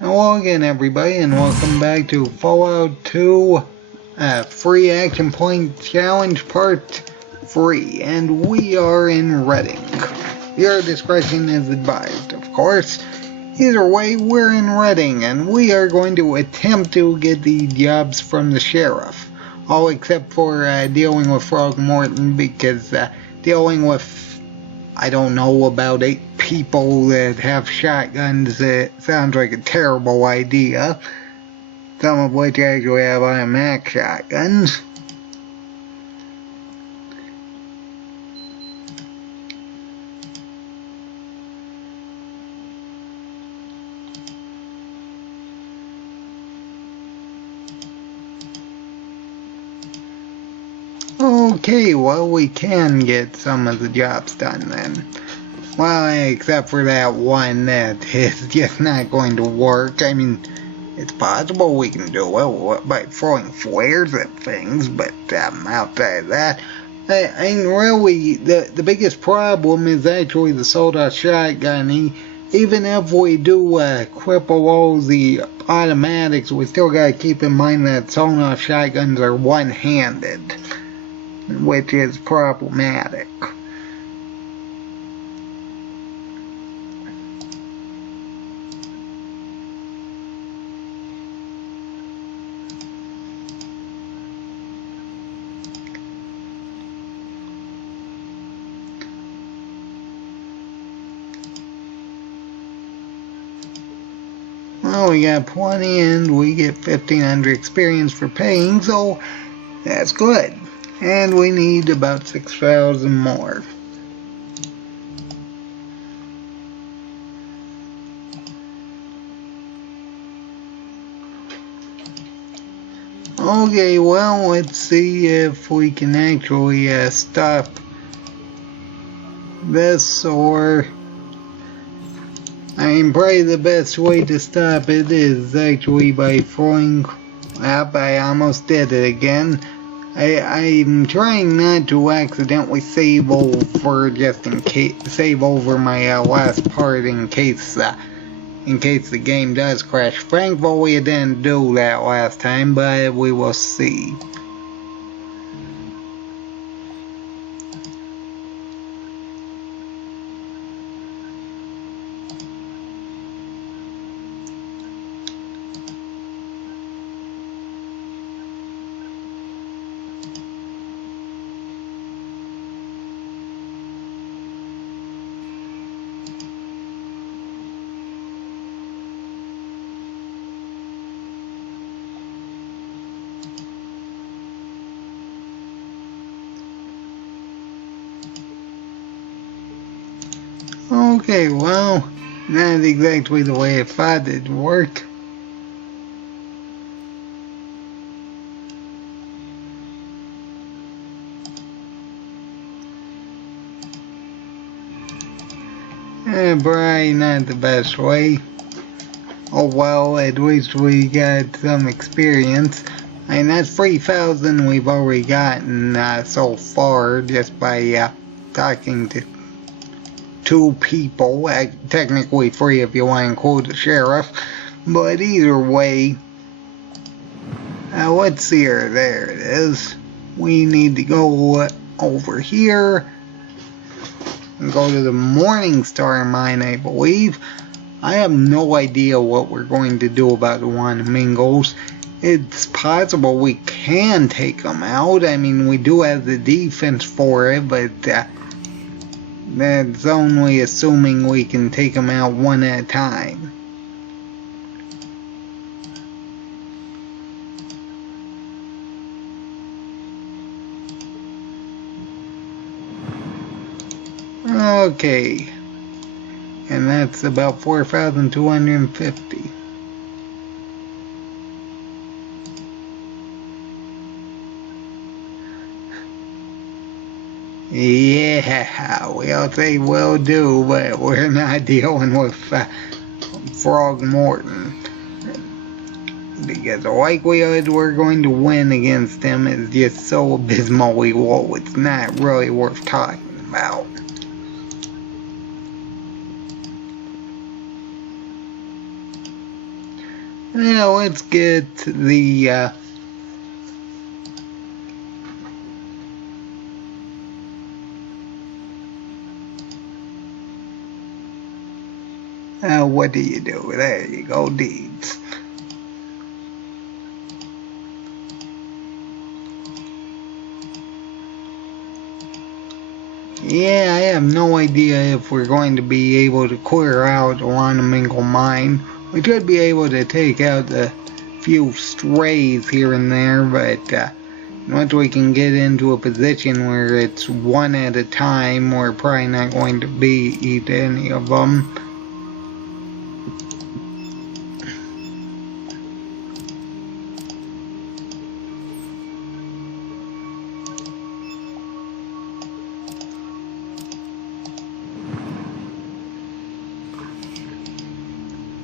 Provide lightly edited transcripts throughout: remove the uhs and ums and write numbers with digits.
Hello again, everybody, and welcome back to Fallout 2 Free Action Point Challenge Part 3, and we are in Reading. Your discretion is advised, of course. Either way, we're in Reading, and we are going to attempt to get the jobs from the sheriff. All except for dealing with Throgmorton, because dealing with, I don't know, about 8 people that have shotguns, it sounds like a terrible idea. Some of which actually have automatic shotguns. Okay, well, we can get some of the jobs done then. Well, except for that one that is just not going to work. I mean, it's possible we can do it by throwing flares at things, but outside of that, I mean, really, the biggest problem is actually the sawed-off shotgun. Even if we do cripple all the automatics, we still gotta keep in mind that sawed-off shotguns are one-handed, which is problematic. Well, we got plenty and we get 1,500 experience for paying, so that's good. And we need about 6,000 more. Okay, well, let's see if we can actually stop this, or I mean, probably the best way to stop it is actually by throwing up. I almost did it again. I'm trying not to accidentally save over just in case, save over my last part in case the game does crash. Thankfully, it didn't do that last time, but we will see. Okay, well, not exactly the way I thought it'd work. Probably not the best way. Oh well, at least we got some experience. And that's 3,000 we've already gotten so far just by talking to 2 people, technically 3 if you want to include the sheriff, but either way, let's see her. There it is. We need to go over here and go to the Morningstar mine, I believe. I have no idea what we're going to do about the Wanamingos. It's possible we can take them out. I mean, we do have the defense for it, but that's only assuming we can take them out one at a time. Okay. And that's about 4,250. Yeah, we'll say will do, but we're not dealing with Throgmorton. Because the likelihood we're going to win against him is just so abysmally low, it's not really worth talking about. Now let's get the what do you do? There you go, deeds. Yeah, I have no idea if we're going to be able to clear out Wanamingle Mine. We should be able to take out the few strays here and there, but once we can get into a position where it's one at a time, we're probably not going to eat any of them.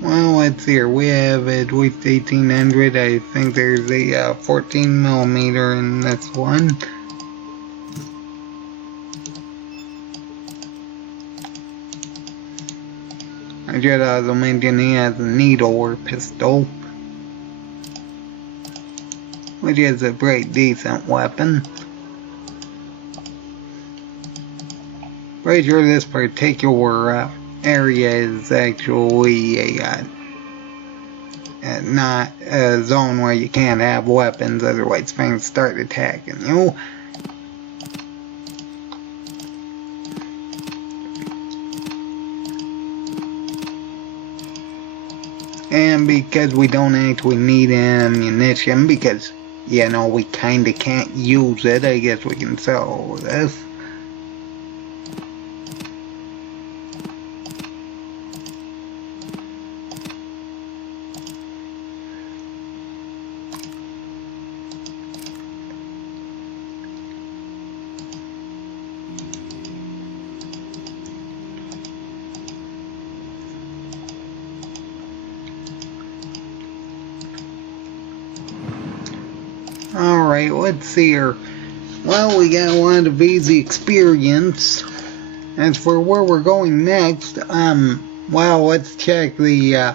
Well, let's see here. We have at least 1800. I think there's a 14 millimeter in this one. I should also mention he has a needle or pistol, which is a pretty decent weapon. Pretty sure this particular area is actually not a zone where you can't have weapons, otherwise things start attacking you. And because we don't actually need ammunition, because, you know, we kinda can't use it, I guess we can sell this. Alright, let's see here. Well, we got a lot of easy experience. As for where we're going next, well, let's check the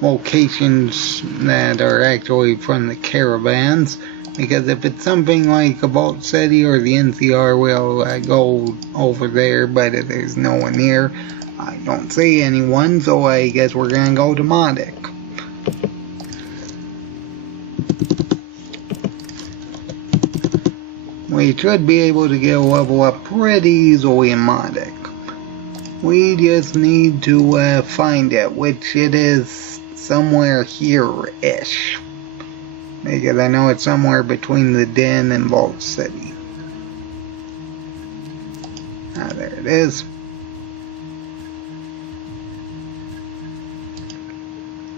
locations that are actually from the caravans. Because if it's something like a Vault City or the NCR, we'll go over there, but if there's no one here, I don't see anyone, so I guess we're gonna go to Modic. We should be able to get a level up pretty easily in Modic. We just need to find it, which it is somewhere here-ish. Because I know it's somewhere between the Den and Vault City. Ah, there it is.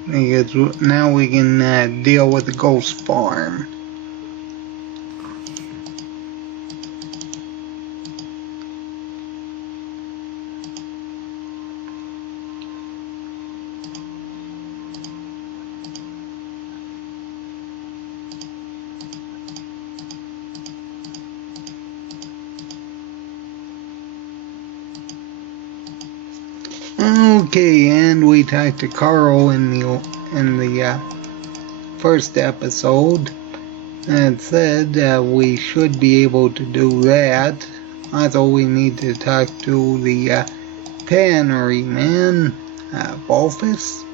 Because now we can deal with the Ghost Farm. Okay, and we talked to Carl in the first episode, and said we should be able to do that. Also, we need to talk to the tannery man, Balfus.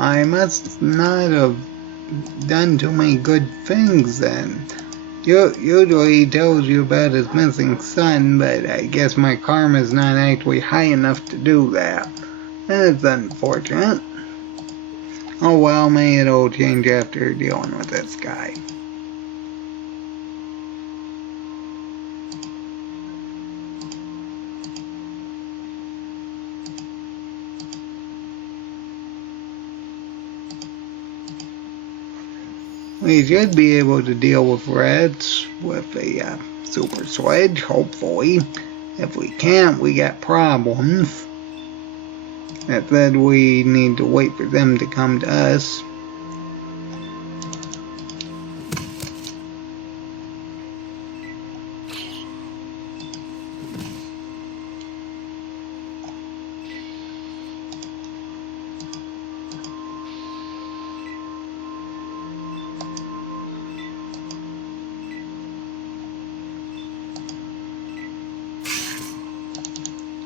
I must not have done too many good things then. Usually he tells you about his missing son, but I guess my karma's not actually high enough to do that. That's unfortunate. Oh well, maybe it'll change after dealing with this guy. We should be able to deal with rats with a super sledge, hopefully. If we can't, we got problems. That said, we need to wait for them to come to us.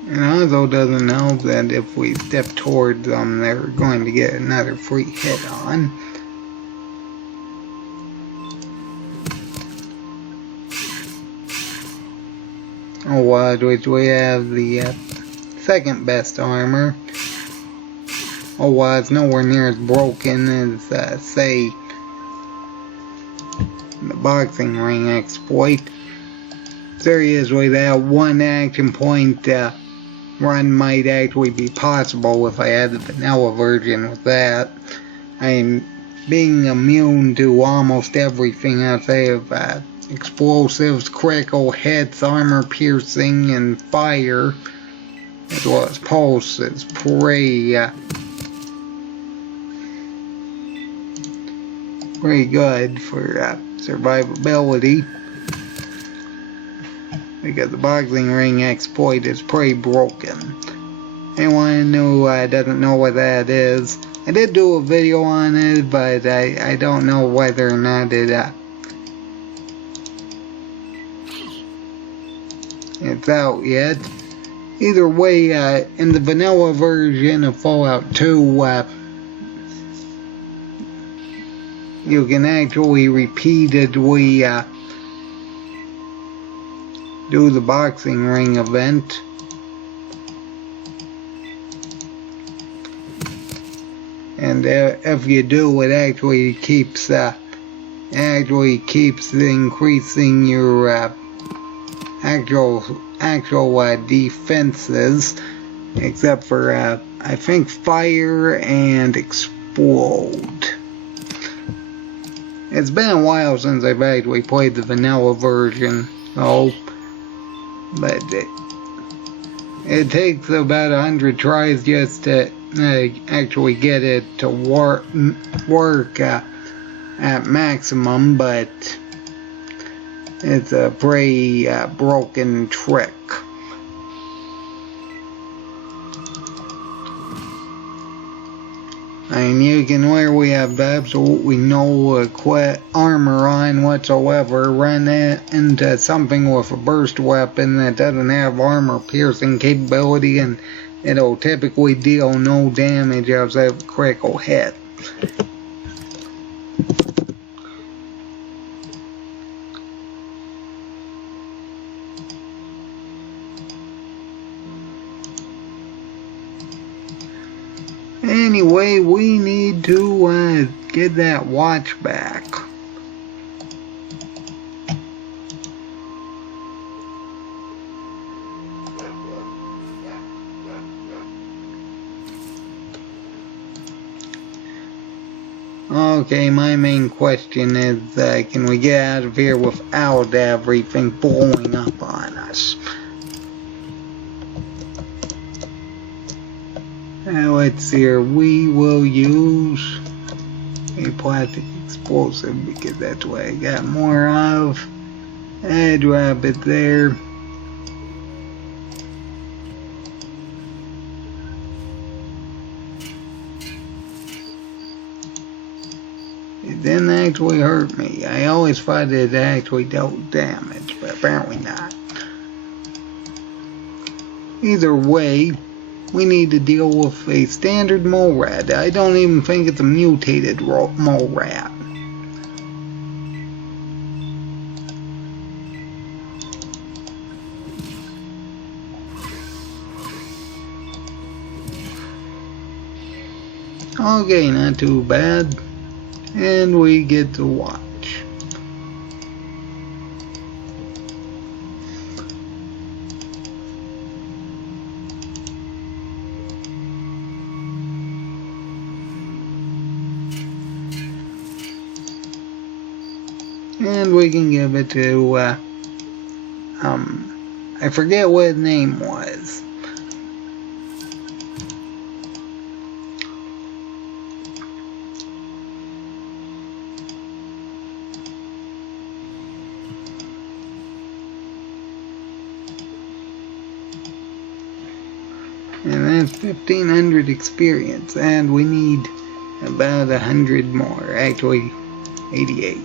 And also doesn't help that if we step towards them, they're going to get another free hit on. Oh, which we have the second best armor. Oh, it's nowhere near as broken as, say, the boxing ring exploit. Seriously, that one action point run might actually be possible if I had the vanilla version with that. I'm being immune to almost everything outside of explosives, critical hits, armor piercing, and fire, as well as pulse. It's pretty good for survivability. Because the boxing ring exploit is pretty broken. Anyone who doesn't know what that is, I did do a video on it, but I don't know whether or not it's out yet. Either way, in the vanilla version of Fallout 2, you can actually repeatedly do the boxing ring event. And if you do, it actually keeps increasing your actual defenses, except for I think fire and explode. It's been a while since I've actually played the vanilla version, though. But it takes about 100 tries just to actually get it to work at maximum, but it's a pretty broken trick. And you can, where we have absolutely no armor on whatsoever, run into something with a burst weapon that doesn't have armor piercing capability, and it'll typically deal no damage outside of a critical hit. Anyway, we need to get that watch back. Okay, my main question is, can we get out of here without everything blowing up on us? Let's see here, we will use a plastic explosive because that's what I got more of. I drop it there. It didn't actually hurt me. I always thought it actually dealt damage, but apparently not. Either way, we need to deal with a standard mole rat. I don't even think it's a mutated mole rat. Okay, not too bad. And we get to watch. and we can give it to, I forget what his name was. And that's 1500 experience, and we need about 100 more, actually 88.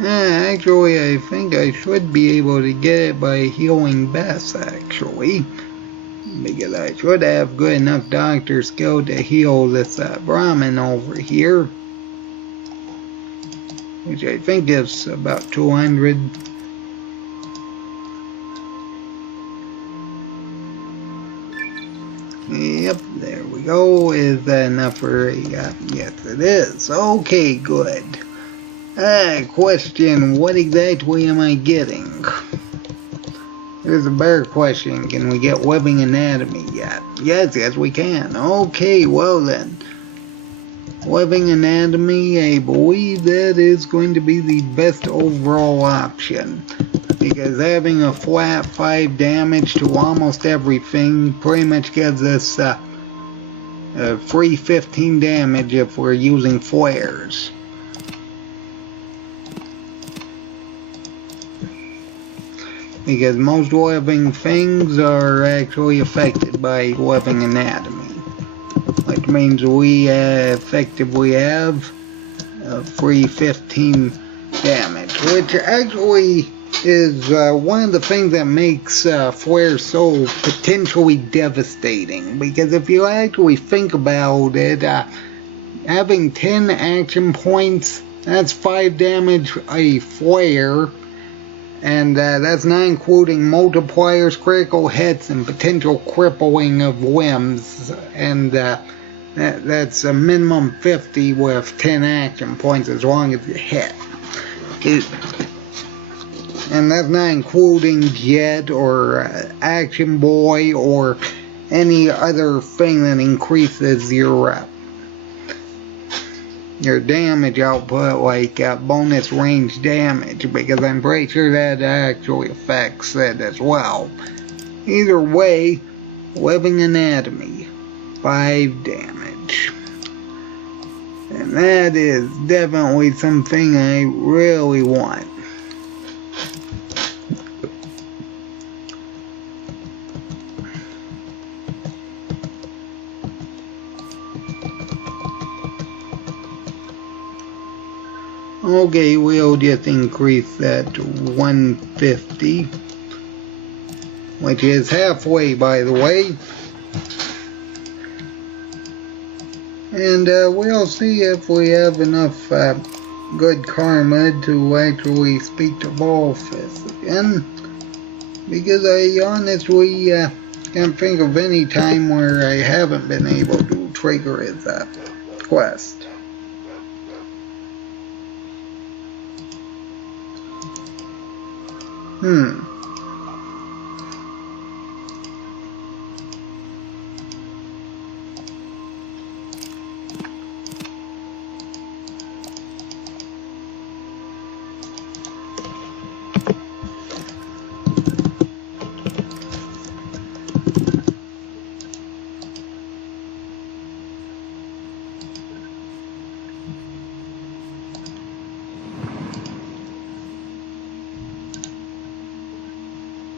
Actually, I think I should be able to get it by healing Bess, actually. Because I should have good enough doctor skill to heal this Brahmin over here. Which I think is about 200. Yep, there we go. Is that enough for a... yes, it is. Okay, good. Question, what exactly am I getting? Here's a better question. Can we get webbing anatomy yet? Yes, we can. Okay, well then. Webbing anatomy, I believe that is going to be the best overall option. Because having a flat 5 damage to almost everything pretty much gives us a free 15 damage if we're using flares. Because most webbing things are actually affected by webbing anatomy. Which means we effectively have a free 15 damage. Which actually is one of the things that makes flares so potentially devastating. Because if you actually think about it, having 10 action points, that's 5 damage a flare. And that's not including multipliers, critical hits, and potential crippling of limbs. And that's a minimum 50 with 10 action points as long as you hit. And that's not including Jet or Action Boy or any other thing that increases your damage output, like bonus range damage, because I'm pretty sure that actually affects it as well. Either way, webbing anatomy, 5 damage. And that is definitely something I really want. Okay, we'll just increase that to 150, which is halfway, by the way. And we'll see if we have enough good karma to actually speak to Ballfist again. Because I honestly can't think of any time where I haven't been able to trigger his quest.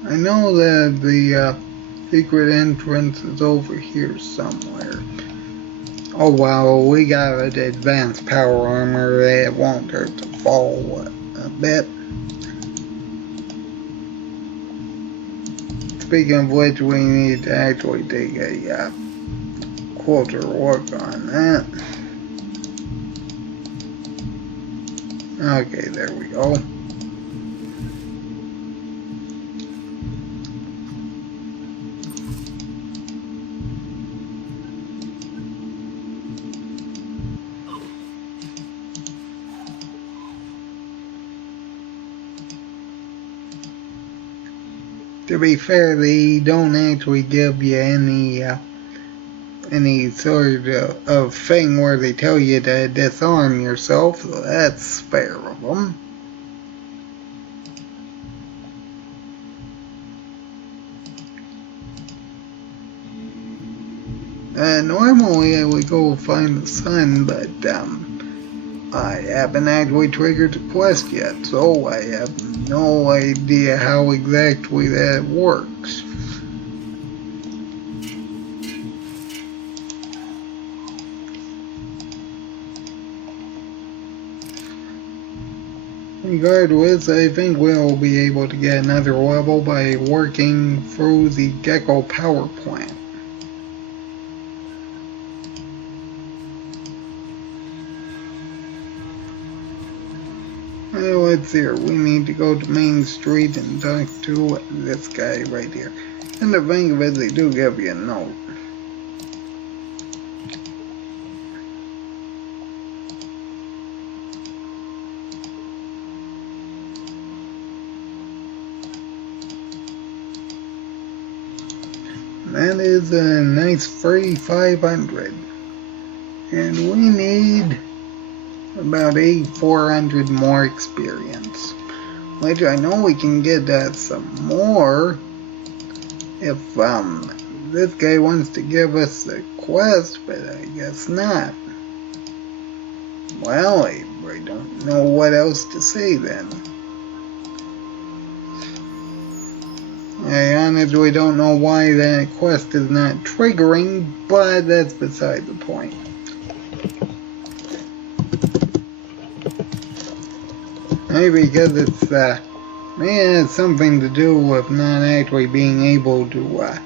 I know that the secret entrance is over here somewhere. Oh wow, we got an advanced power armor. It won't hurt to fall a bit. Speaking of which, we need to actually take a closer look on that. Okay, there we go. to be fair, they don't actually give you any sort of thing where they tell you to disarm yourself, so that's fair of them. Normally I would go find the sun, but I haven't actually triggered the quest yet, so I have no idea how exactly that works. Regardless, I think we'll be able to get another level by working through the Gecko power plant. Well, let's see here. We need to go to Main Street and talk to this guy right here. And the thing of it, they do give you a note. That is a nice free 500. And we need about 400 more experience. Which I know we can get some more if this guy wants to give us a quest, but I guess not. Well, I don't know what else to say then. I honestly don't know why that quest is not triggering, but that's beside the point. Maybe because it's something to do with not actually being able to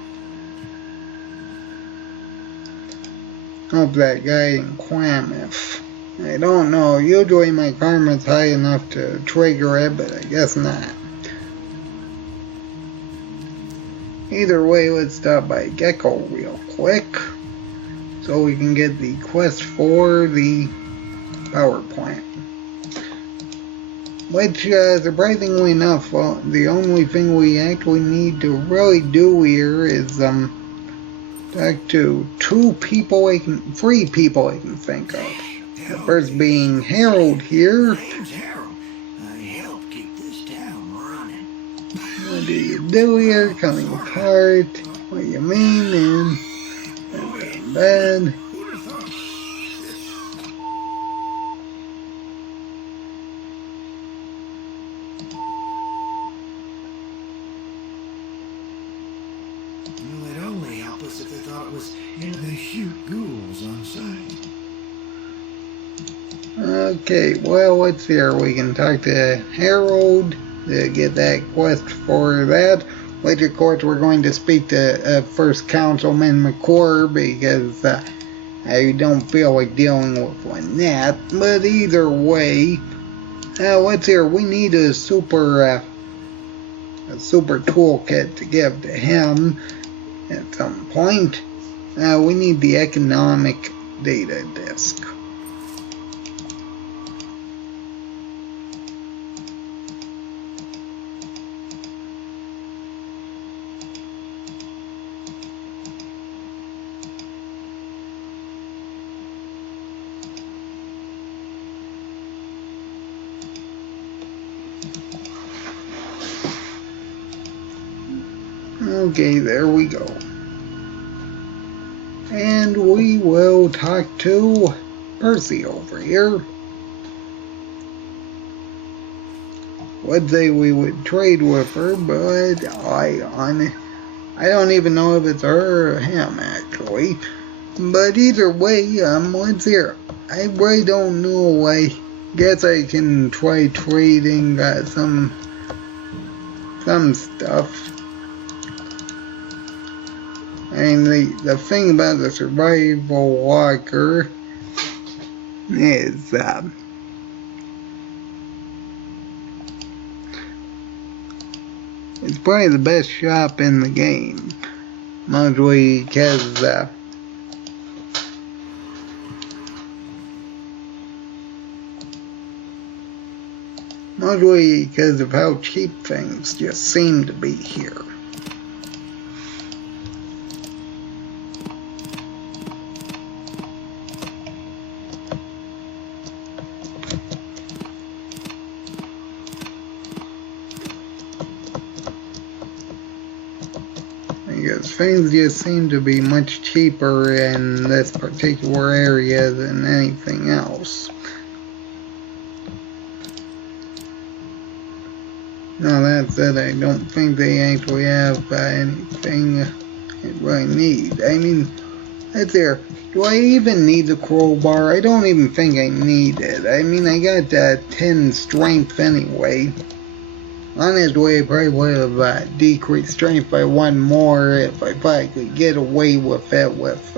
help that guy in Klamath. I don't know. Usually my karma's high enough to trigger it, but I guess not. Either way, let's stop by Gecko real quick so we can get the quest for the power plant. Which, surprisingly enough, the only thing we actually need to really do here is talk to three people I can think of. The first being Harold here. What do you do here? Coming apart. What do you mean? And bad. Well, it'd only help us if they thought it was into the cute ghouls on site. Okay, well, let's see here. We can talk to Harold to get that quest for that. Which, of course, we're going to speak to First Councilman McClure because I don't feel like dealing with Lynette. But either way, let's see here. We need a super toolkit to give to him at some point. We need the economic data disk. Okay, there we go. And we will talk to Percy over here. Would say we would trade with her, but I don't even know if it's her or him, actually. But either way, let's hear. I really don't know. I guess I can try trading some stuff. And the thing about the survival walker is it's probably the best shop in the game. Mostly because of how cheap things just seem to be here. because things just seem to be much cheaper in this particular area than anything else. Now that said, I don't think they actually have anything I really need. I mean, let's see. Do I even need the crowbar? I don't even think I need it. I mean, I got 10 strength anyway. On his way, I probably would have decreased strength by 1 more if I probably could get away with it with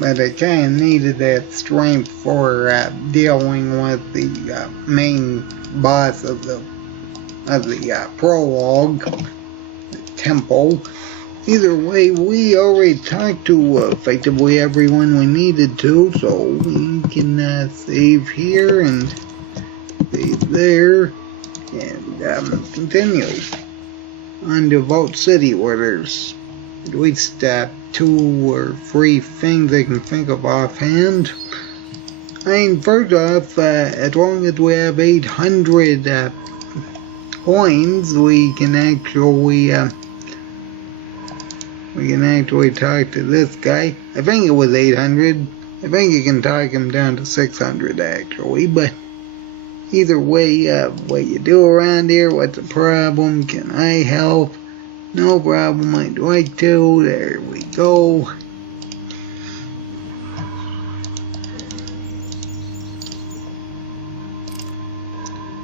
but I kind of needed that strength for dealing with the main boss of the prologue, the temple. Either way, we already talked to effectively everyone we needed to, so we can save here and save there and continue on to Vault City, where there's at least 2 or 3 things I can think of offhand. I mean, first off, as long as we have 800 coins, we can actually talk to this guy. I think it was 800. I think you can talk him down to 600 actually, but either way, what you do around here, what's the problem, can I help? No problem, I'd like to. There we go.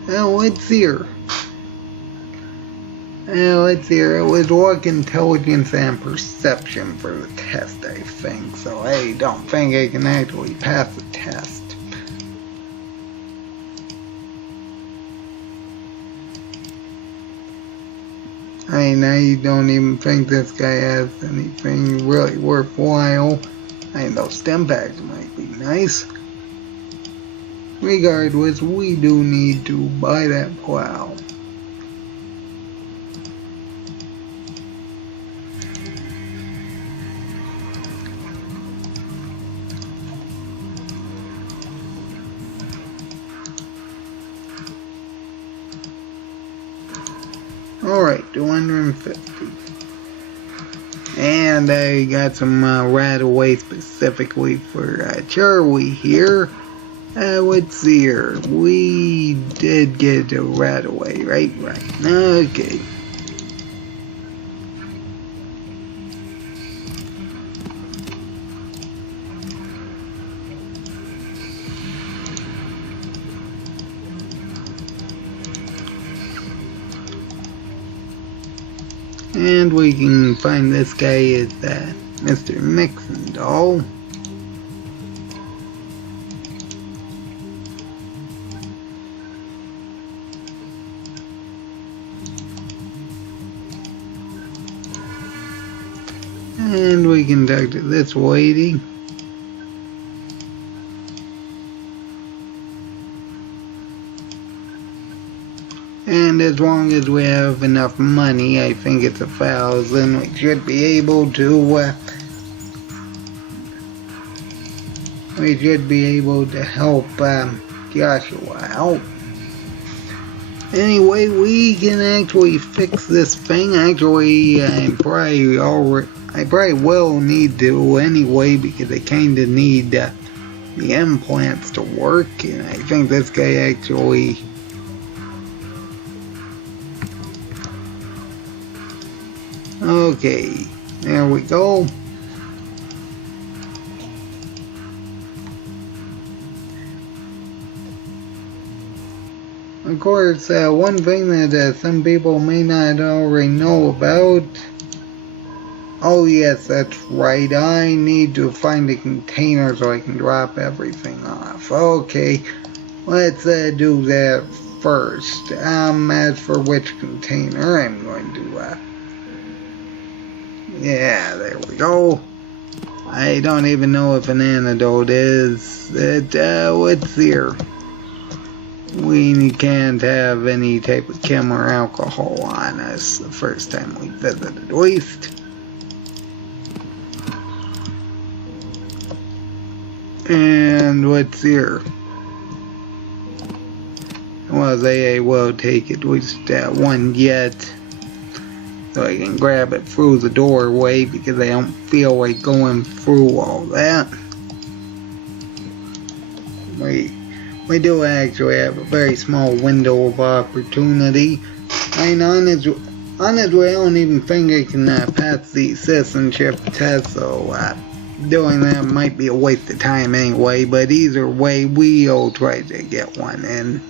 Well, let's hear. It was work intelligence and perception for the test, I think. So I don't think I can actually pass the test. I don't even think this guy has anything really worthwhile. Those stem packs might be nice. Regardless, we do need to buy that plow. Alright, 250. And I got some Radaway specifically for Charlie here. Let's see here. We did get a Radaway, right? Right. Okay. And we can find this guy is Mr. Mixendall. And we can talk to this lady. And as long as we have enough money, I think it's 1,000, we should be able to help Joshua out. Anyway, we can actually fix this thing. Actually, I probably will need to anyway, because I kind of need the implants to work, and I think this guy actually... Okay, there we go. Of course, one thing that some people may not already know about Oh yes, that's right. I need to find a container so I can drop everything off. Okay, let's do that first. As for which container, I'm going to, yeah, there we go. I don't even know if an antidote is. What's here? We can't have any type of chem or alcohol on us the first time we visited Waste. And what's here? Well, they will take it with one yet. So I can grab it through the doorway because I don't feel like going through all that. We do actually have a very small window of opportunity. And honestly, I don't even think I can pass the citizenship test, so doing that might be a waste of time anyway. But either way, we'll try to get one in.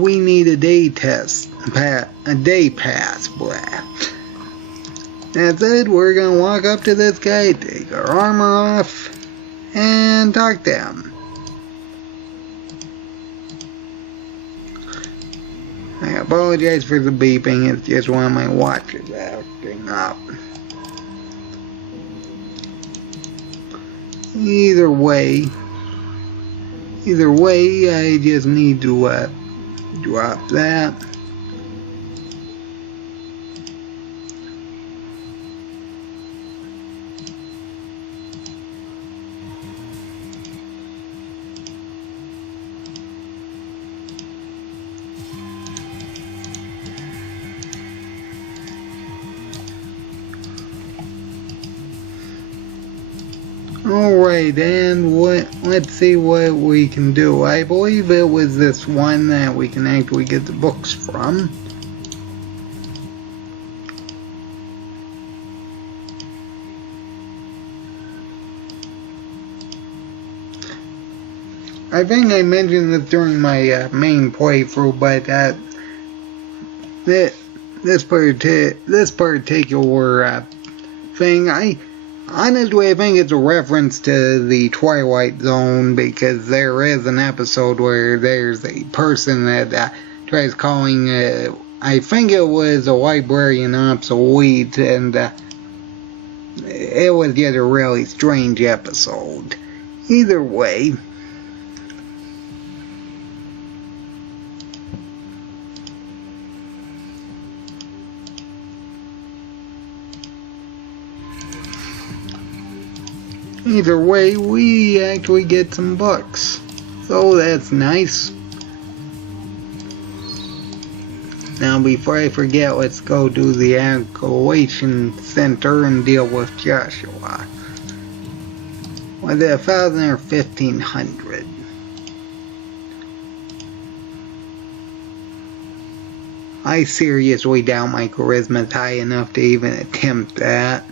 We need a day test, a day pass, blah. That's it, we're gonna walk up to this guy, take our armor off, and talk to him. I apologize for the beeping, it's just one of my watches acting up. Either way, I just need to drop that. Alright, and let's see what we can do. I believe it was this one that we can actually get the books from. I think I mentioned this during my main playthrough, but this particular thing, honestly, I think it's a reference to the Twilight Zone, because there is an episode where there's a person that tries calling, I think it was a librarian obsolete, and it was yet a really strange episode. Either way, we actually get some books. So that's nice. Now before I forget, let's go do the evacuation center and deal with Joshua. Was it 1,000 or 1,500? I seriously doubt my charisma is high enough to even attempt that.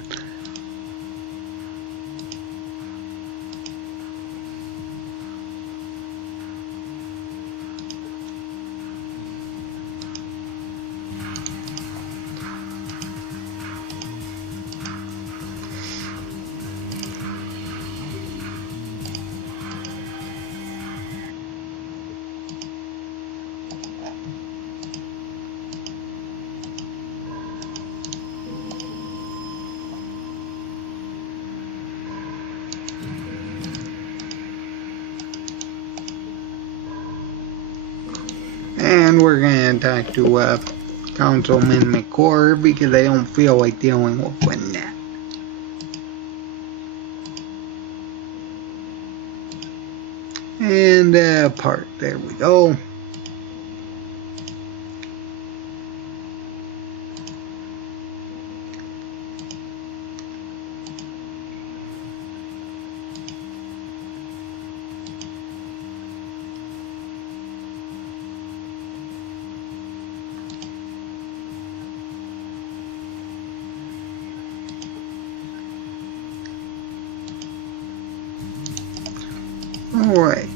And we're going to talk to Councilman McCord because I don't feel like dealing with Lynette. And part, there we go. Alright,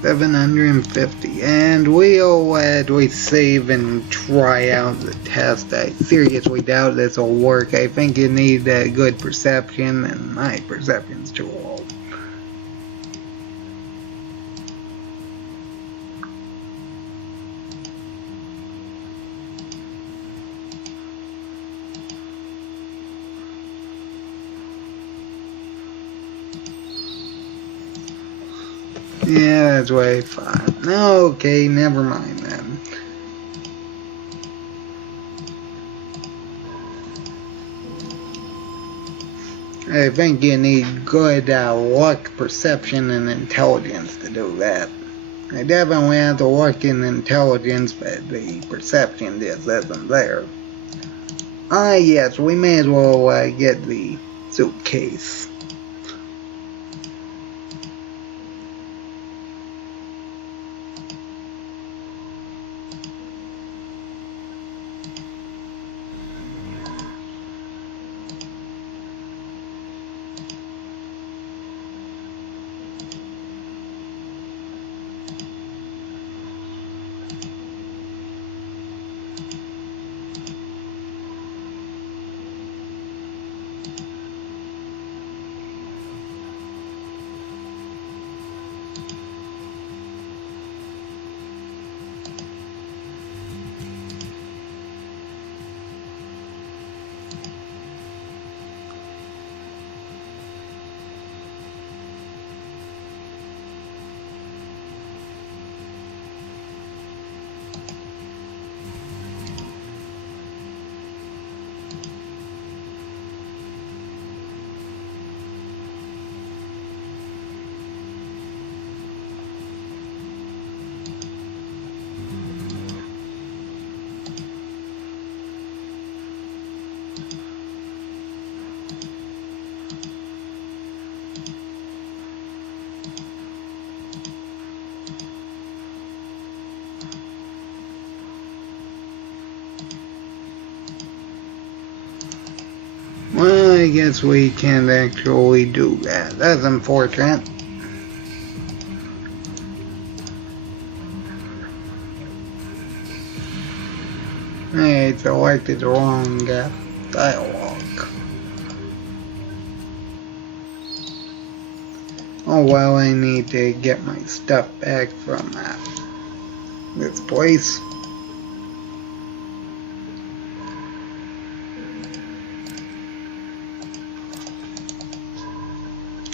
750, and we save and try out the test. I seriously doubt this will work. I think you need good perception, and my perception's too low. Yeah, that's what I thought. Okay, never mind then. I think you need good luck, perception, and intelligence to do that. I definitely have the luck and intelligence, but the perception just isn't there. Yes, we may as well get the suitcase. Well, I guess we can't actually do that. That's unfortunate. I selected the wrong dialogue. Oh well, I need to get my stuff back from this place.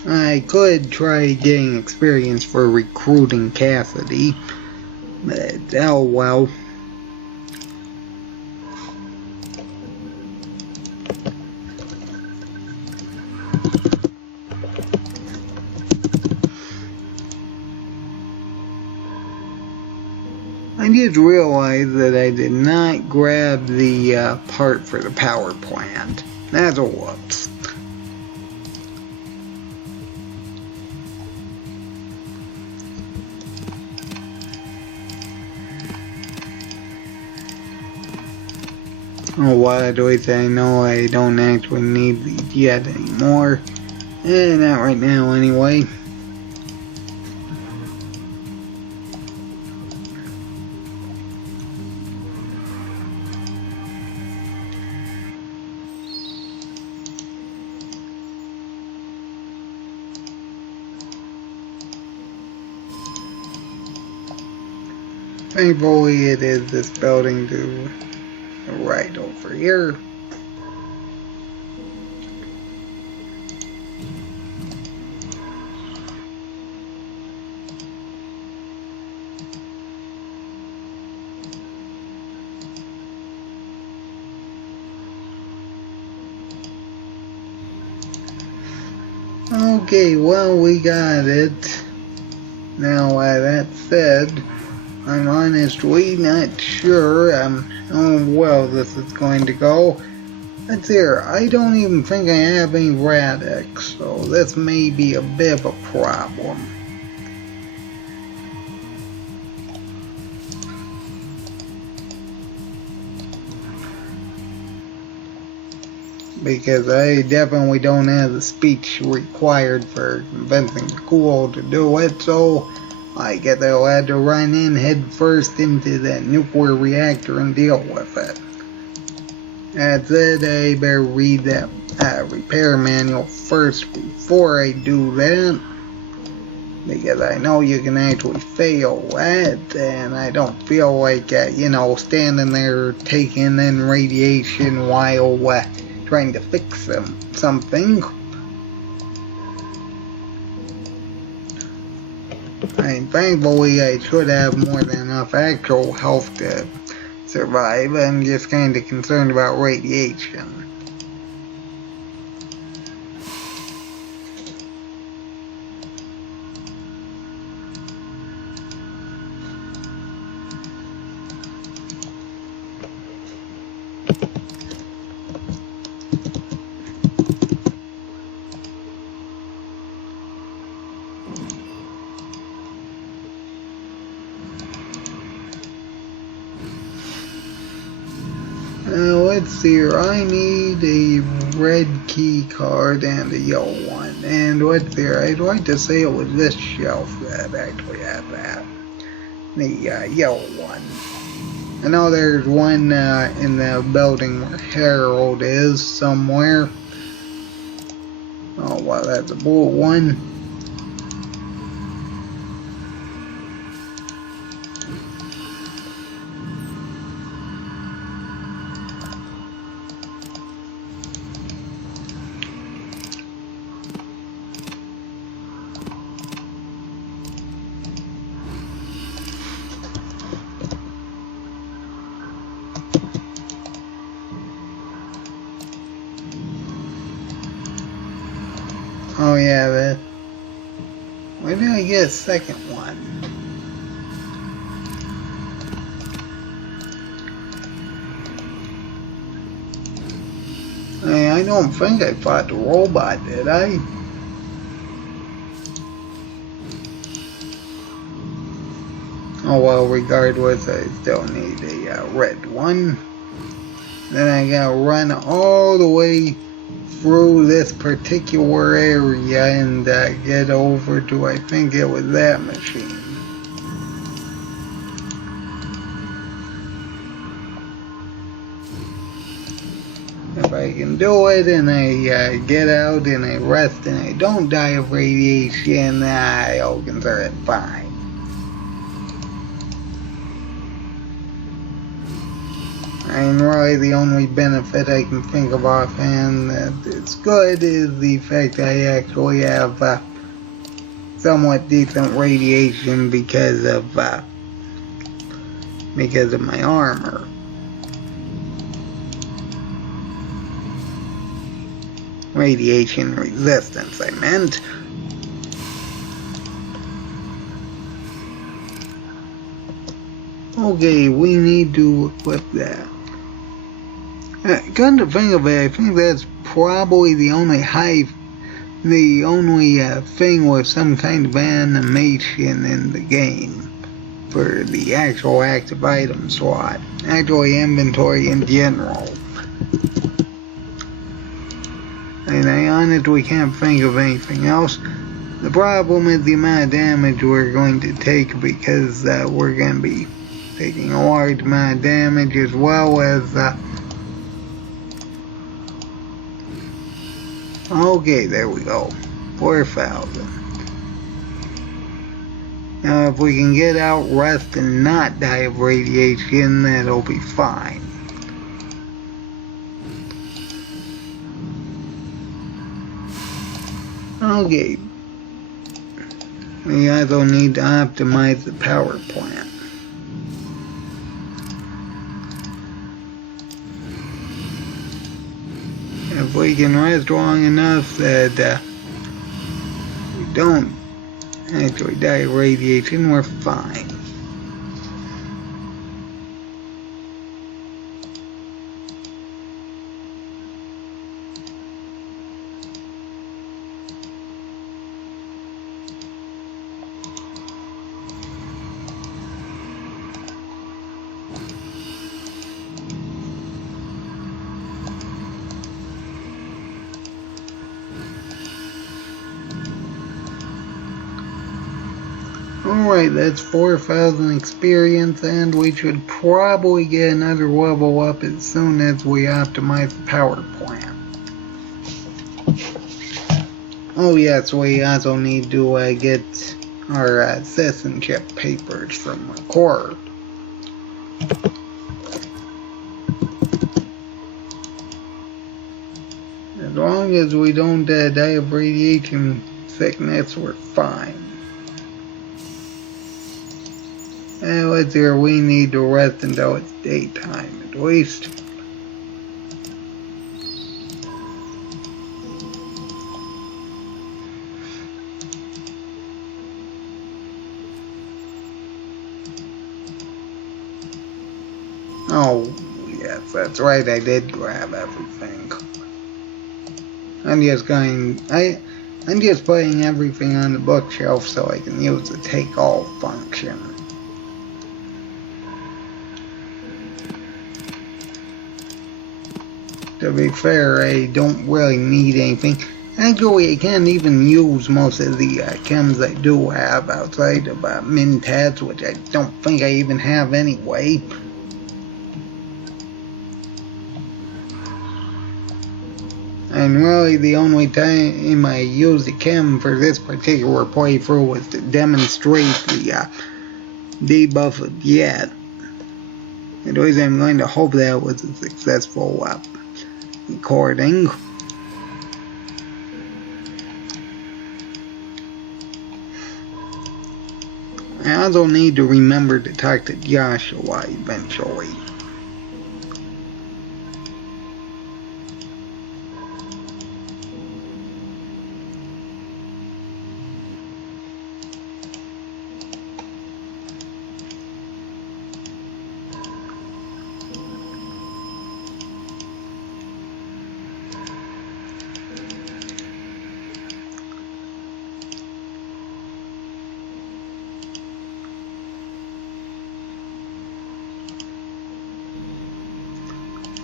I could try getting experience for recruiting Cassidy, but oh well. I just realized that I did not grab the part for the power plant. That's a whoops. Oh, why do I know I don't actually need these yet anymore? Not right now anyway. Thankfully it is this building to the right over here. Okay, well, we got it. Now, that said, I'm honestly not sure how well this is going to go. Let's hear, I don't even think I have any Radix, so this may be a bit of a problem. Because I definitely don't have the speech required for convincing the Ghoul to do it, so I guess they'll have to run in head first into the nuclear reactor and deal with it. That said, I better read that repair manual first before I do that, because I know you can actually fail that, and I don't feel like, standing there taking in radiation while trying to fix something. And thankfully, I should have more than enough actual health to survive. I'm just kind of concerned about radiation. Let's see here, I need a red key card and a yellow one. And what's there? I'd like to say it was this shelf that actually had that. The yellow one. I know there's one in the building where Harold is somewhere. Oh, well, that's a blue one. Oh yeah, where did I get a second one? Hey, I don't think I fought the robot, did I? Oh well, regardless, I still need a red one. Then I gotta run all the way through this particular area and get over to, I think it was that machine. If I can do it and I get out and I rest and I don't die of radiation, I'll consider it fine. And really the only benefit I can think of offhand that it's good is the fact I actually have somewhat decent radiation because of my armor. Radiation resistance, I meant. Okay, we need to equip that. Come to think of it, I think that's probably the only thing with some kind of animation in the game for the actual active item slot. Actually, inventory in general. And I honestly can't think of anything else. The problem is the amount of damage we're going to take, because we're going to be taking a large amount of damage, as well as okay, there we go. 4,000. Now if we can get out, rest, and not die of radiation, that'll be fine. Okay. We also need to optimize the power plant. If we can rest long enough that we don't actually die of radiation, we're fine. Alright, that's 4,000 experience, and we should probably get another level up as soon as we optimize the power plant. Oh yes, we also need to get our citizenship papers from the court. As long as we don't die of radiation sickness, we're fine. Let's hear, we need to rest until it's daytime, at least. Oh, yes, that's right, I did grab everything. I'm just putting everything on the bookshelf so I can use the take all function. To be fair, I don't really need anything. Actually, I can't even use most of the chems I do have outside of Mentats, which I don't think I even have anyway. And really, the only time I use the chem for this particular playthrough was to demonstrate the debuff of Jet. At least I'm going to hope that was a successful recording. I also need to remember to talk to Joshua eventually.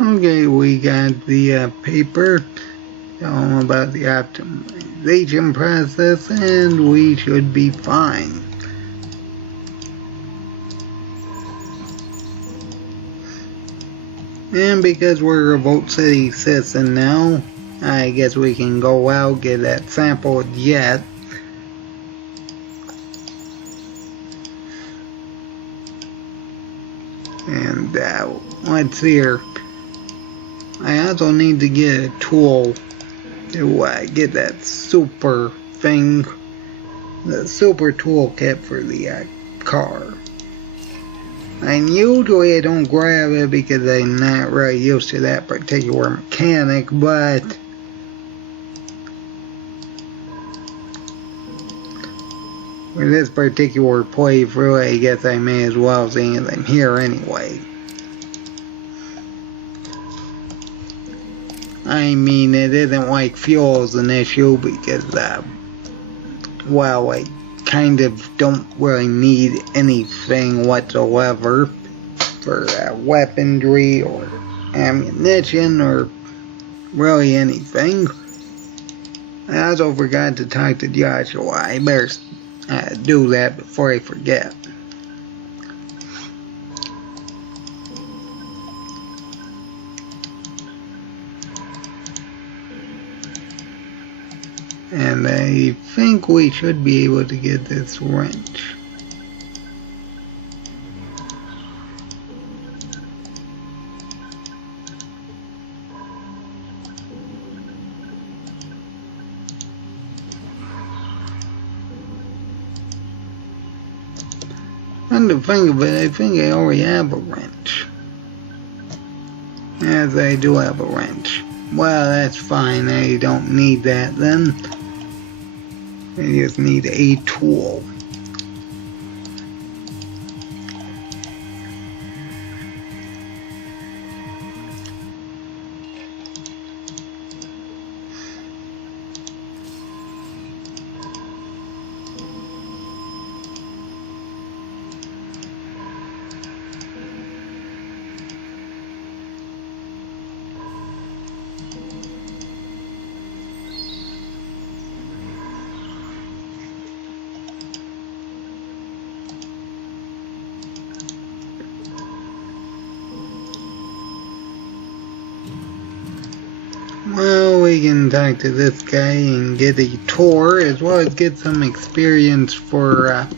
Okay, we got the paper telling about the optimization process, and we should be fine. And because we're a Revolt City citizen now, I guess we can go out, get that sample Jet. And let's see here. I also need to get a tool to get that super thing, the super toolkit for the car. And usually I don't grab it because I'm not really used to that particular mechanic, but for this particular playthrough, I guess I may as well, seeing as I'm here anyway. I mean, it isn't like fuel's an issue because, well, I kind of don't really need anything whatsoever for weaponry or ammunition or really anything. I also forgot to talk to Joshua. I better do that before I forget. And I think we should be able to get this wrench. Come to think of it, I think I already have a wrench. Yes, I do have a wrench. Well, that's fine, I don't need that then. I just need a tool. we can talk to this guy and get a tour, as well as get some experience for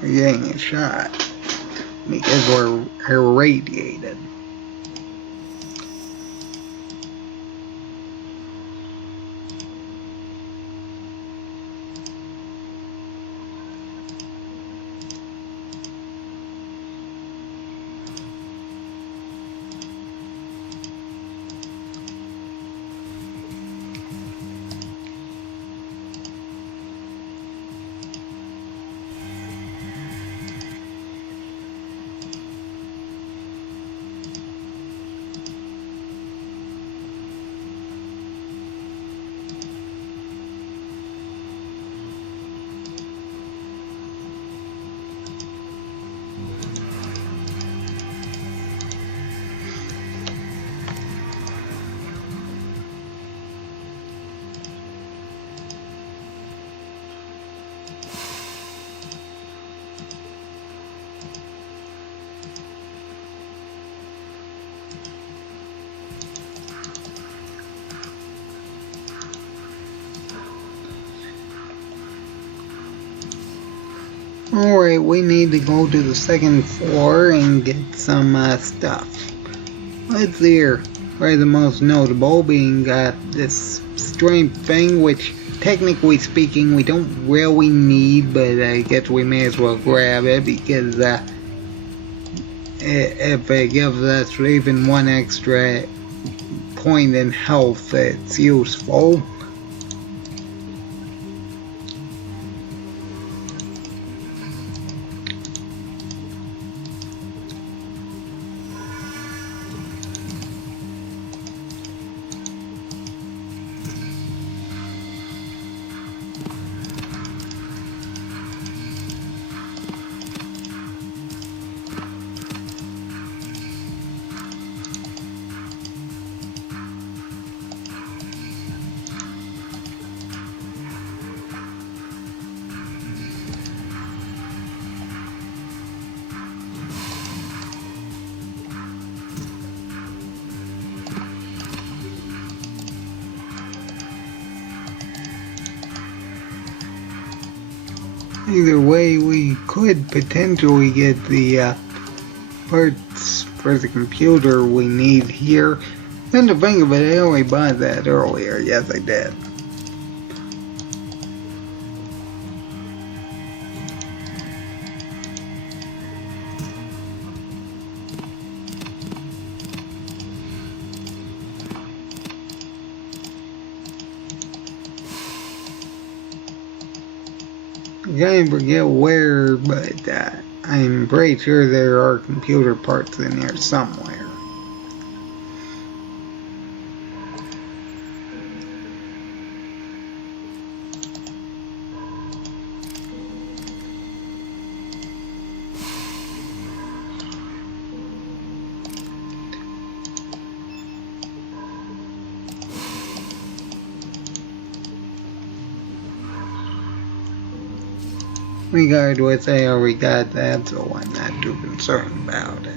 getting a shot, because we're irradiated. Alright, we need to go to the second floor and get some stuff. Let's see here. Probably the most notable being this strength thing, which technically speaking we don't really need, but I guess we may as well grab it because if it gives us even one extra point in health, it's useful. Either way, we could potentially get the parts for the computer we need here. Then to think of it, I only bought that earlier. Yes, I did. I can't forget where, but I'm pretty sure there are computer parts in here somewhere. Regardless, I already got that, so I'm not too concerned about it.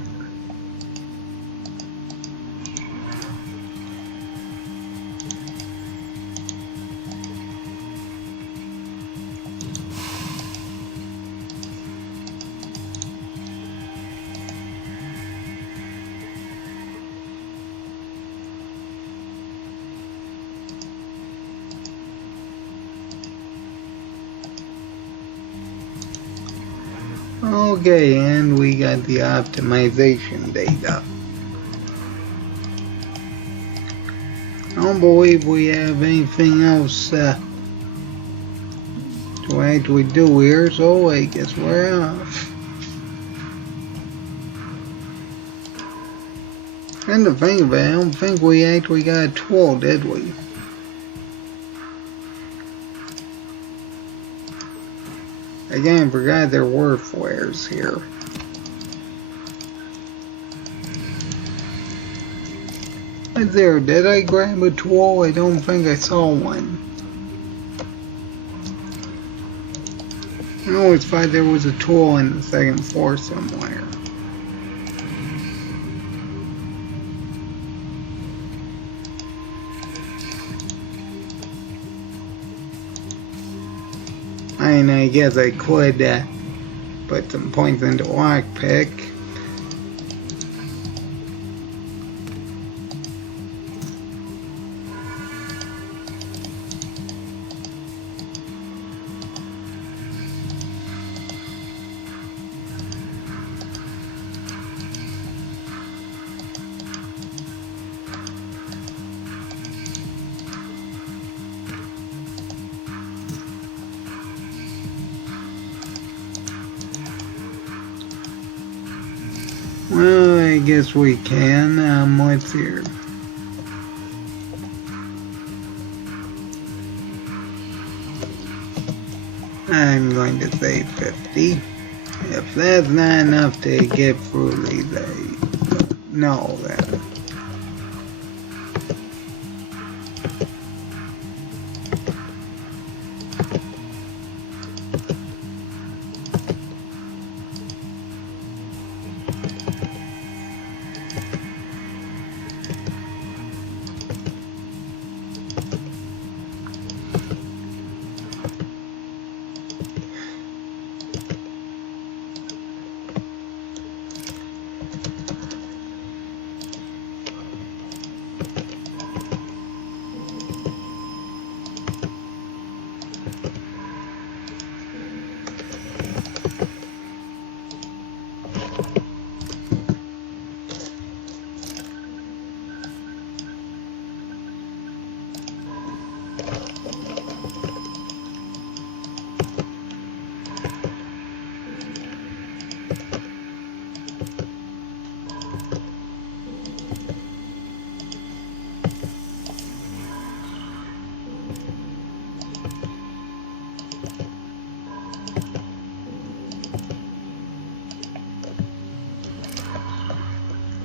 Okay, and we got the optimization data. I don't believe we have anything else to actually do here, so I guess we're off. And to think of it, I don't think we actually got a tool, did we? Again, I forgot there were flares here. Right there, did I grab a tool? I don't think I saw one. I always thought there was a tool in the second floor somewhere. mean, I guess I could put some points into lockpick. Well, I guess we can. What's here? I'm going to say 50. If that's not enough to get through these, I don't know that.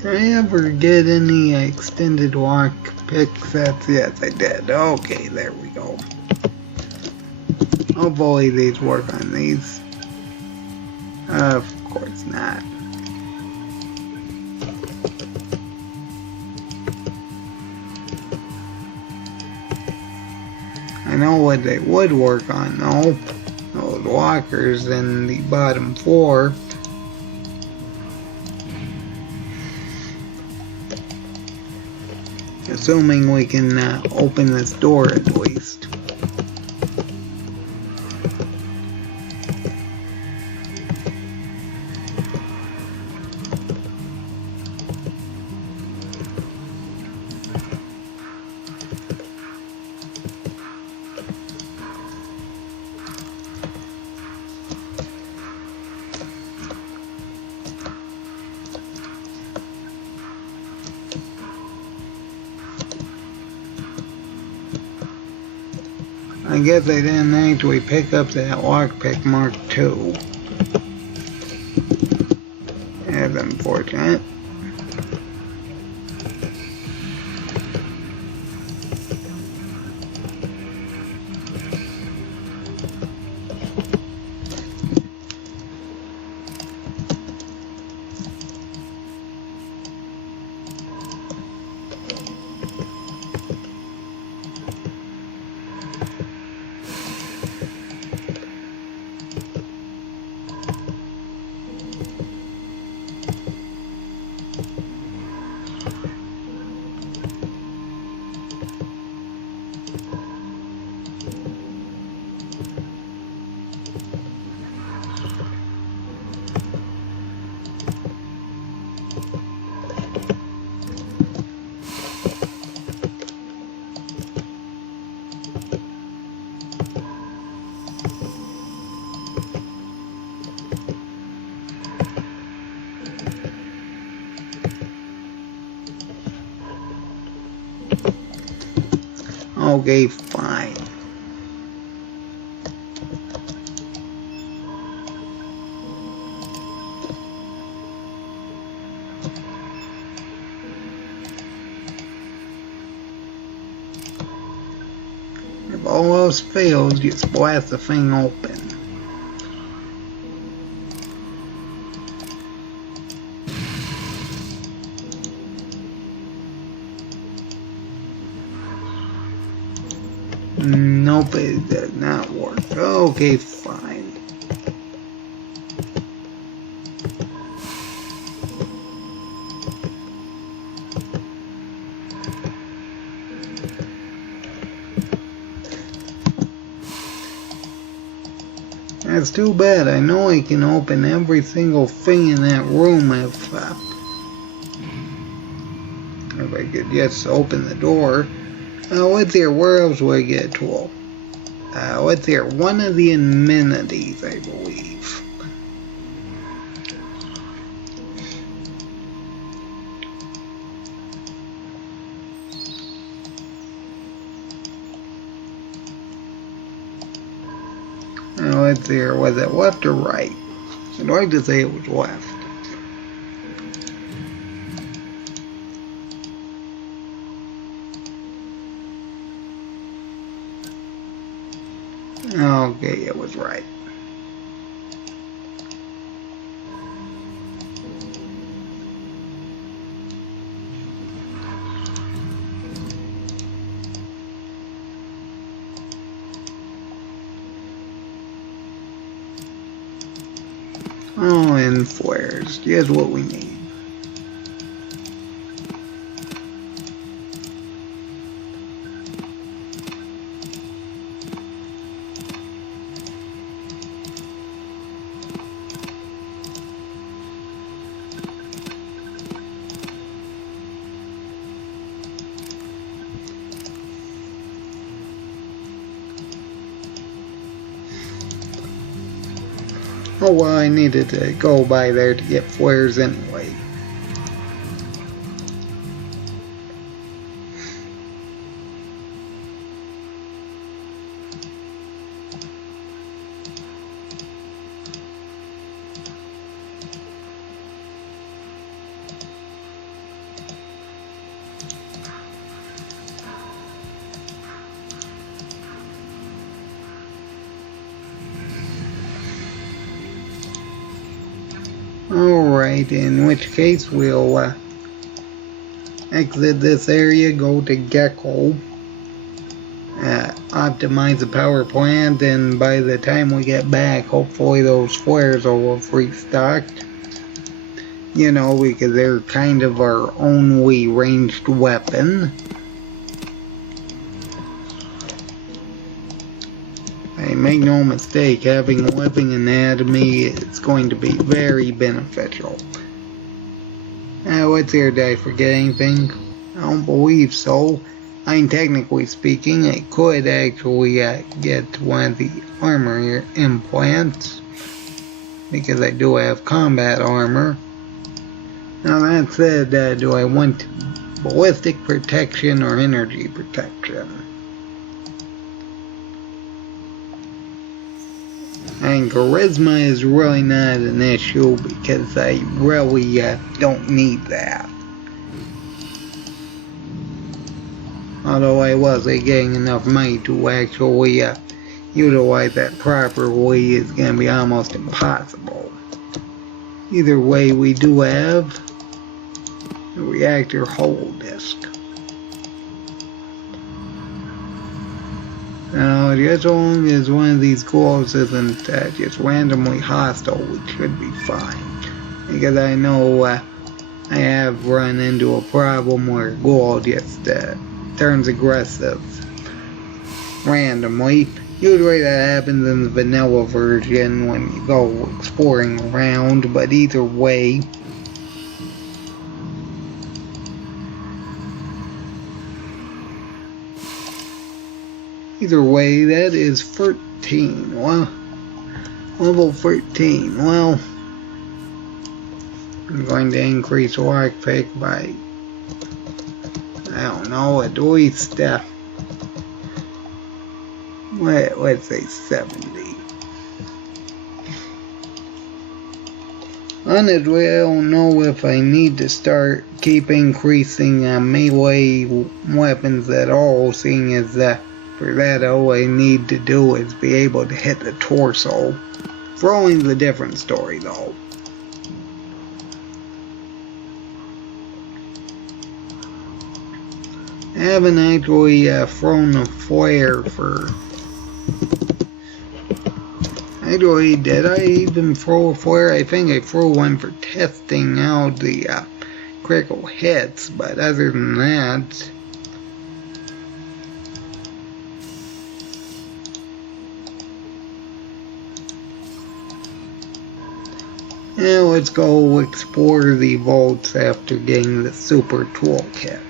Did I ever get any extended lock pick sets? Yes, I did. Okay, there we go. Hopefully these work on these. Of course not. I know what they would work on though. Those lockers in the bottom floor. Assuming we can open this door at least. I guess I didn't actually pick up that lockpick Mark II. That's unfortunate. Okay, fine. If all else fails, just blast the thing open. Nope, it does not work. Okay, fine. That's too bad. I know I can open every single thing in that room if I could just open the door. What's here? Where else would I get a tool? What's here? One of the amenities, I believe. Let's see here. Was it left or right? I'd like to say it was left. Okay, it was right. Oh, and flares. Just what we need. Oh well, I needed to go by there to get flares anyway. Alright, in which case we'll exit this area, go to Gecko, optimize the power plant, and by the time we get back, hopefully those flares will have restocked. You know, because they're kind of our only ranged weapon. Make no mistake, having a living anatomy is going to be very beneficial. What's here? Did I forget anything? I don't believe so. I mean, technically speaking, I could actually get one of the armor implants, because I do have combat armor. Now that said, do I want ballistic protection or energy protection? And charisma is really not an issue because I really don't need that. Although I wasn't getting enough money to actually utilize that properly, is going to be almost impossible. Either way, we do have a reactor hull disk. Now, just as long as one of these ghouls isn't just randomly hostile, we should be fine. Because I know I have run into a problem where a ghoul just turns aggressive randomly. Usually that happens in the vanilla version when you go exploring around, but either way, that is 13. Well, level 13. Well, I'm going to increase lockpick by, I don't know, at least, let's say 70. Honestly, I don't know if I need to start keep increasing melee weapons at all, seeing as for that, all I need to do is be able to hit the torso. Throwing's a different story, though. haven't actually thrown a flare for... Actually, did I even throw a flare? I think I threw one for testing out the critical hits, but other than that... Now let's go explore the vaults after getting the super toolkit.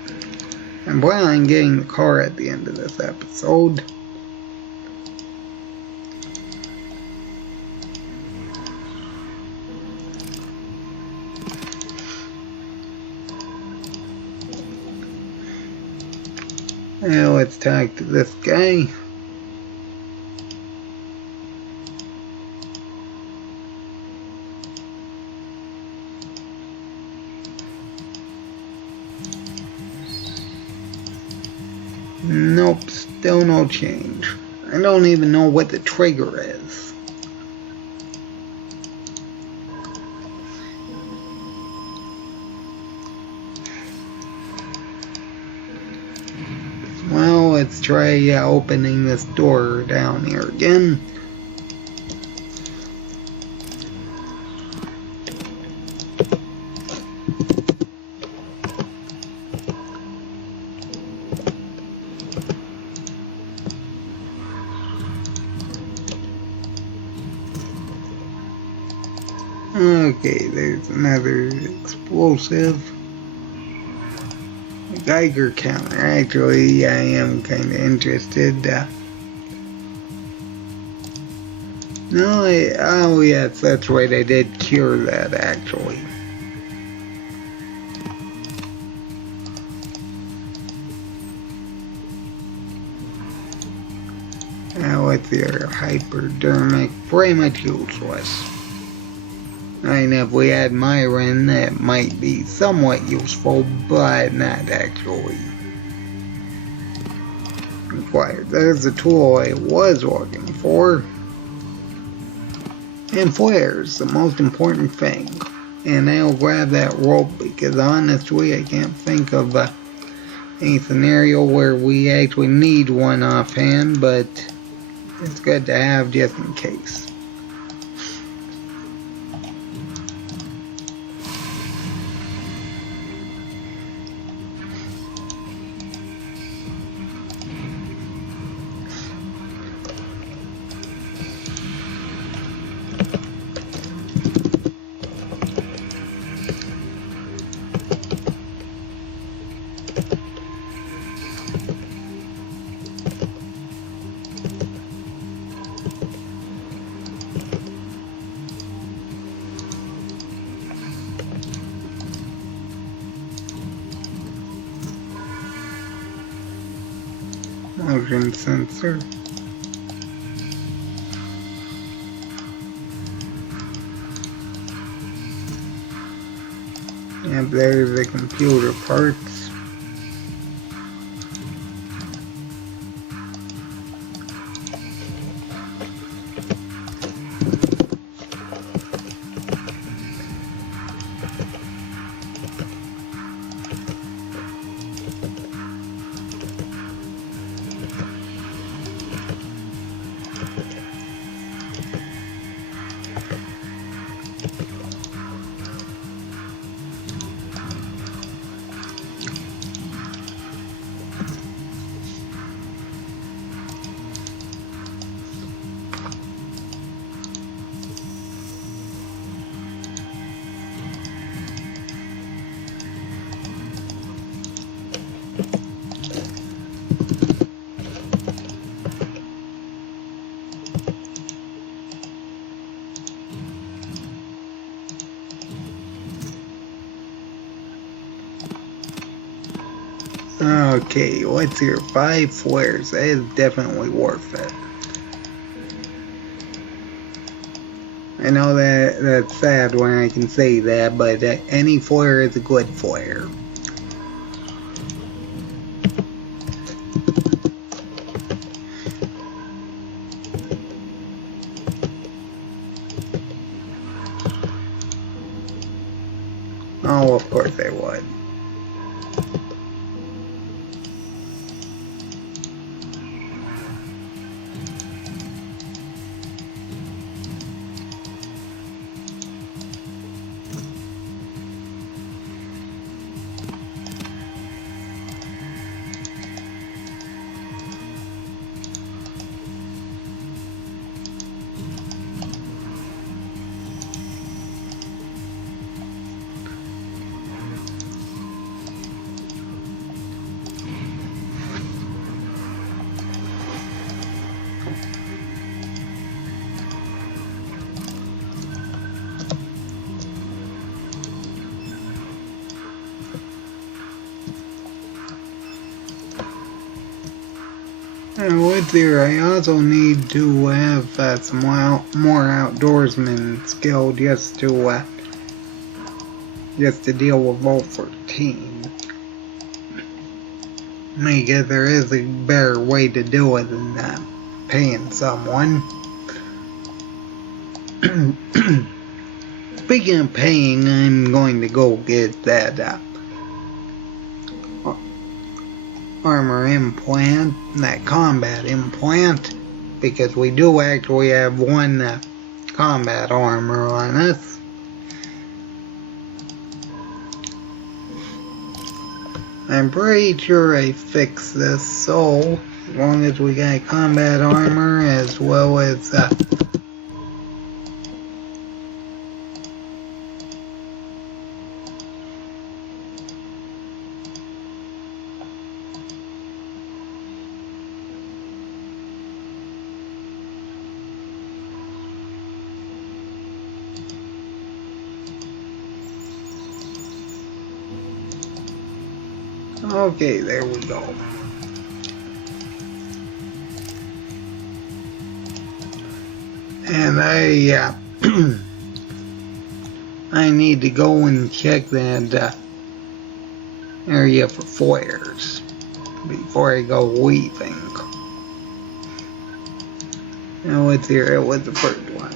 I'm planning on getting the car at the end of this episode. Now let's talk to this guy. Nope, still no change. I don't even know what the trigger is. Well, let's try opening this door down here again. Okay, there's another explosive. A Geiger counter. Actually, I am kind of interested. No, oh yes, that's right. I did cure that actually. Now what's the hypodermic? Pretty much useless. I mean, if we had Myron, that might be somewhat useful, but not actually required. There's the tool I was looking for. And flares, the most important thing. And I'll grab that rope because honestly, I can't think of any scenario where we actually need one offhand, but it's good to have just in case. Motion sensor. And there's the computer parts. Okay, what's here? 5 flares. That is definitely worth it. I know that's sad when I can say that, but any flare is a good flare. Oh, of course I would. And with here, I also need to have some more outdoorsman skill just to deal with Vault 14. I guess there is a better way to do it than paying someone. Speaking of paying, I'm going to go get that armor implant, that combat implant, because we do actually have one combat armor on us. I'm pretty sure I fixed this, so as long as we got combat armor as well as okay, there we go. And I need to go and check that area for flares before I go leaving. Now let's hear it with the first one.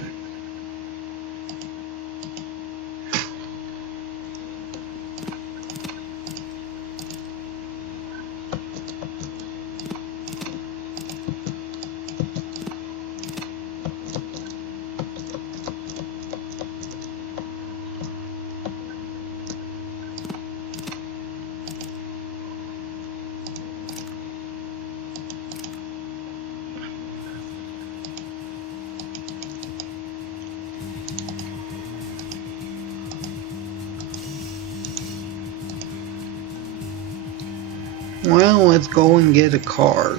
Well, let's go and get a car.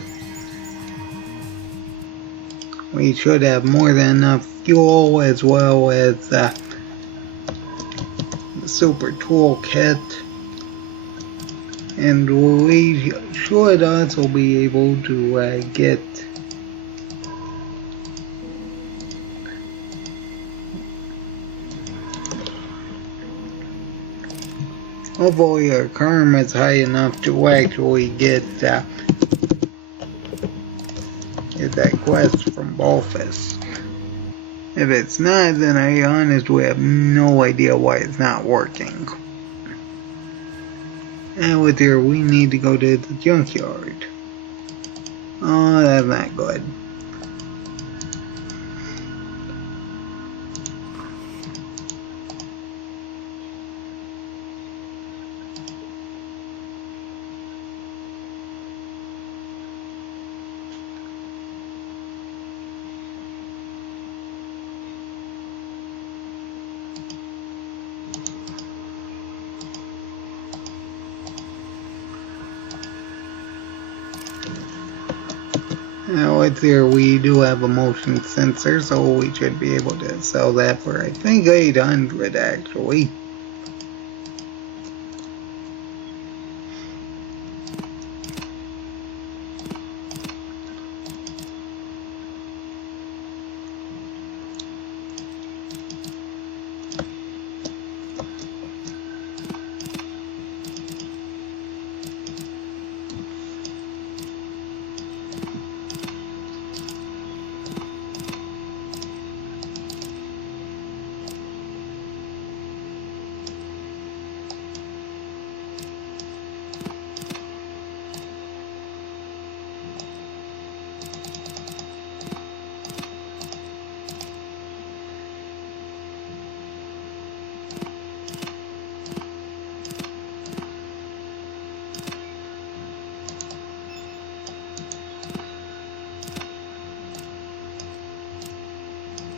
We should have more than enough fuel as well as the super toolkit. And we should also be able to get hopefully our karma is high enough to actually get that quest from Balthus. If it's not, then I honestly have no idea why it's not working. And with here, we need to go to the junkyard. Oh, that's not good. Now it's here, we do have a motion sensor, so we should be able to sell that for I think 800 actually.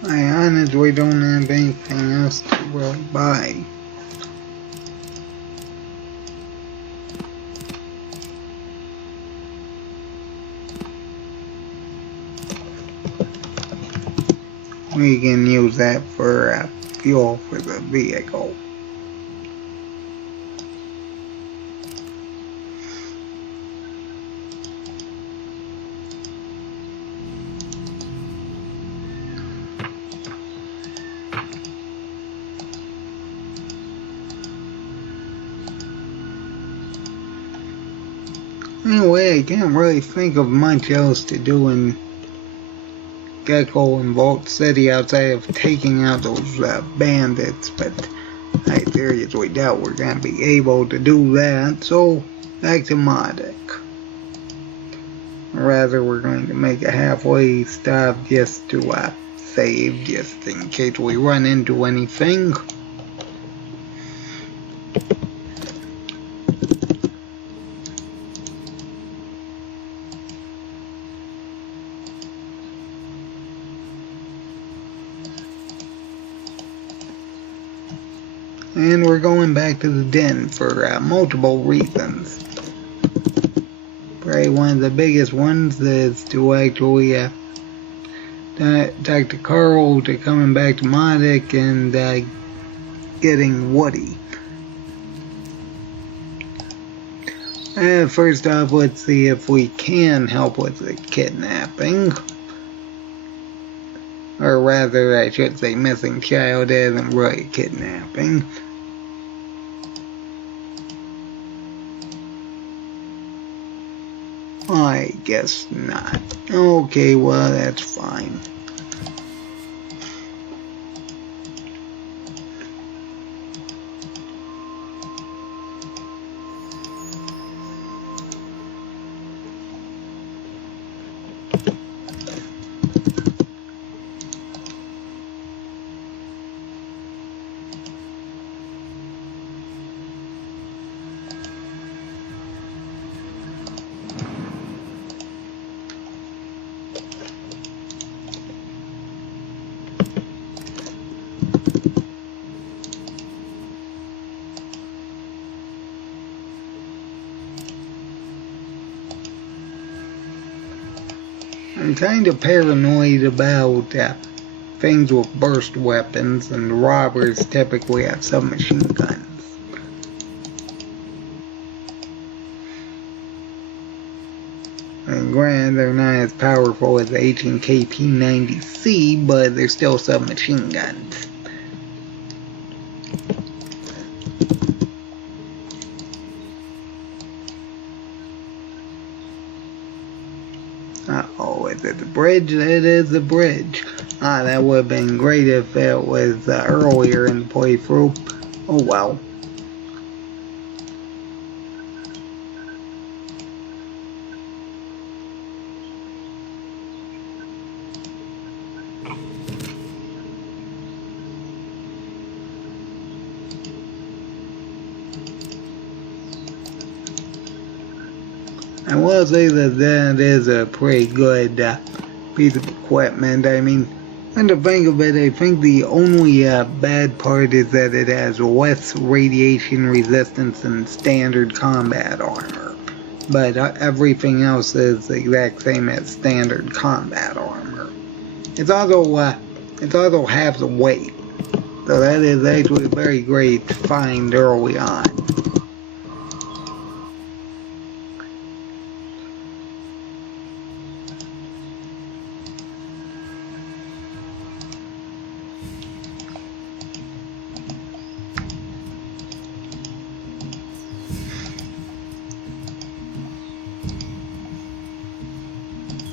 I honestly don't have anything else to really buy. We can use that for fuel for the vehicle. Anyway, I can't really think of much else to do in Gecko and Vault City outside of taking out those bandits, but I seriously doubt we're going to be able to do that, so back to Moddec. Or rather, we're going to make a halfway stop just to save, just in case we run into anything. And we're going back to the den for multiple reasons. Probably one of the biggest ones is to actually talk to Carl to coming back to Moddec and getting Woody. First off, let's see if we can help with the kidnapping. Or rather, I should say missing child isn't really kidnapping. I guess not. Okay, well, that's fine. I'm kind of paranoid about things with burst weapons, and robbers typically have submachine guns. And granted, they're not as powerful as the H&K P90C, but they're still submachine guns. Uh-oh, is it the bridge? It is the bridge. That would have been great if it was earlier in the playthrough. Oh well. I will say that is a pretty good piece of equipment. I mean, and to think of it, I think the only bad part is that it has less radiation resistance than standard combat armor. But everything else is the exact same as standard combat armor. It's also half the weight, so that is actually very great to find early on.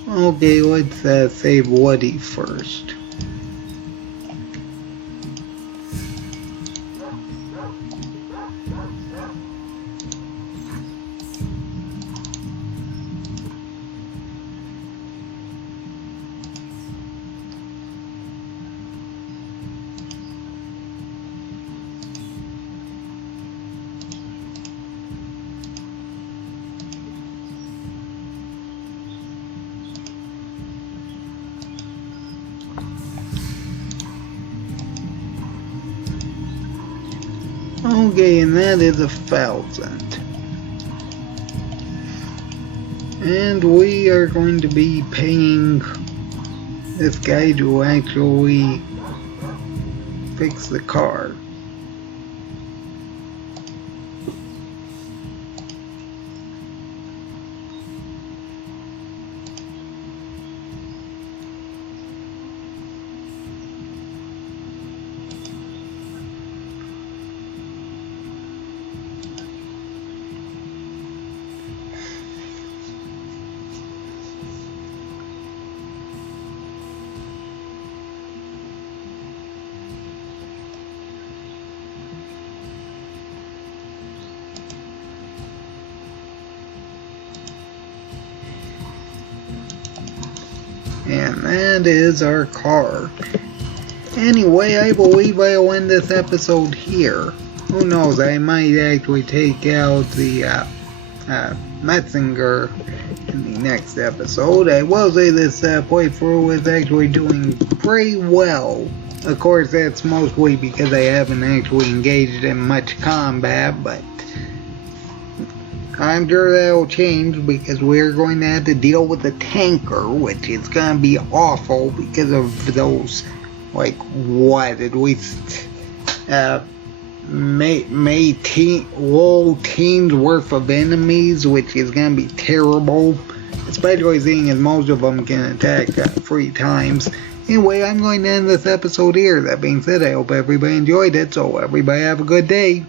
Okay, let's save Woody first. Okay, and that is 1,000. And we are going to be paying this guy to actually fix the car. And that is our car. Anyway, I believe I'll end this episode here. Who knows, I might actually take out the Metzinger in the next episode. I will say this playthrough is actually doing pretty well. Of course, that's mostly because I haven't actually engaged in much combat, but I'm sure that'll change because we're going to have to deal with a tanker, which is going to be awful because of those, like, what, at least low teens worth of enemies, which is going to be terrible, especially seeing as most of them can attack 3 times. Anyway, I'm going to end this episode here. That being said, I hope everybody enjoyed it, so everybody have a good day.